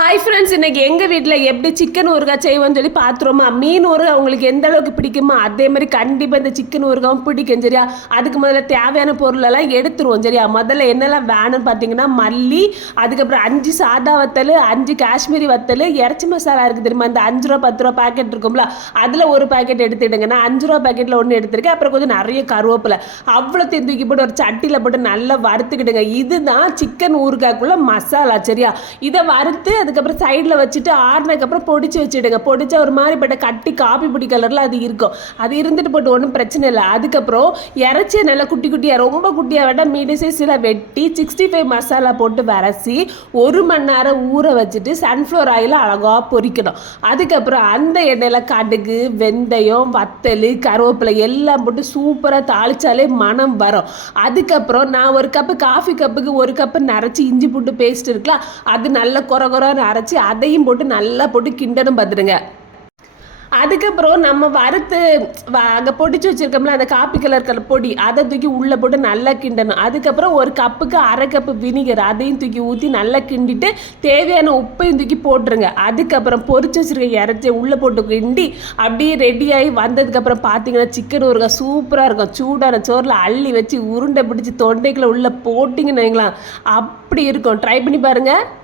Hi friends இன்னைக்கு எங்கள் வீட்டில் எப்படி சிக்கன் ஊறுகாய் செய்வோம்னு சொல்லி பார்த்துருவோமா மீன் ஊறுகாய் உங்களுக்கு எந்த அளவுக்கு பிடிக்குமோ அதே மாதிரி கண்டிப்பாக இந்த சிக்கன் ஊறுகாயும் பிடிக்கும் சரியா? அதுக்கு முதல்ல தேவையான பொருளெல்லாம் எடுத்துருவோம் சரியா? முதல்ல என்னெல்லாம் வேணும்னு பார்த்தீங்கன்னா மல்லி அதுக்கப்புறம் அஞ்சு சாதா வத்தல் அஞ்சு காஷ்மீரி வத்தல் இறச்சி மசாலா இருக்குது தெரியுமா? இந்த அஞ்சு ரூபா பத்து ரூபா பாக்கெட் இருக்கும்ல அதில் ஒரு பாக்கெட் எடுத்துடுங்க நான் அஞ்சு ரூபா பாக்கெட்டில் ஒன்று எடுத்திருக்கேன். அப்புறம் கொஞ்சம் நிறைய கருவேப்பிலை. அவ்வளோத்தையும் தூக்கி போட்டு ஒரு சட்டியில் போட்டு நல்லா வறுத்துக்கிடுங்க. இதுதான் சிக்கன் ஊறுகாய்க்குள்ள மசாலா சரியா? இதை வறுத்து அதுக்கப்புறம் சைடில் வச்சுட்டு ஆறுனதுக்கப்புறம் பொடிச்சு வச்சுடுங்க. பொடிச்சா ஒரு மாதிரிப்பட்ட கட்டி காப்பி பிடி கலரில் அது இருக்கும். அது இருந்துட்டு போட்டு ஒன்றும் பிரச்சனை இல்லை. அதுக்கப்புறம் இறச்சியை நல்லா குட்டி குட்டியாக ரொம்ப குட்டியாக விட மீடியம் சைஸில் வெட்டி சிக்ஸ்டி ஃபைவ் மசாலா போட்டு வரசி ஒரு மணி நேரம் ஊற வச்சுட்டு சன்ஃப்ளவர் ஆயில் அழகாக பொரிக்கணும். அதுக்கப்புறம் அந்த எண்ணெயில் கடுகு வெந்தயம் வத்தல் கருவேப்பிலை எல்லாம் போட்டு சூப்பராக தாளித்தாலே மனம் வரும். அதுக்கப்புறம் நான் ஒரு கப்பு காஃபி கப்புக்கு ஒரு கப்பு நரைச்சி இஞ்சி பூண்டு பேஸ்ட் இருக்கலாம் அது நல்லா குறை குறைன்னு அரைச்சி அதையும் போட்டு நல்லா போட்டு கிண்டனும் பார்த்துடுங்க. அதுக்கப்புறம் நம்ம வறுத்து வ- அங்கே பொடிச்சு வச்சுருக்கோம்ல அந்த காப்பி கலர் கலர் பொடி அதை தூக்கி உள்ளே போட்டு நல்லா கிண்டணும். அதுக்கப்புறம் ஒரு கப்புக்கு அரை கப்பு வினிகர் அதையும் தூக்கி ஊற்றி நல்லா கிண்டிட்டு தேவையான உப்பையும் தூக்கி போட்டுருங்க. அதுக்கப்புறம் பொறிச்சு வச்சுருக்க இறச்சி உள்ளே போட்டு கிண்டி அப்படியே ரெடியாகி வந்ததுக்கப்புறம் பார்த்தீங்கன்னா சிக்கன் ஊறுகாய் சூப்பராக இருக்கும். சூடான சோறில் அள்ளி வச்சு உருண்டை பிடிச்சி தொண்டைக்குள்ளே உள்ளே போட்டிங்கன்னு வைங்களேன். அப்படி இருக்கும். ட்ரை பண்ணி பாருங்கள்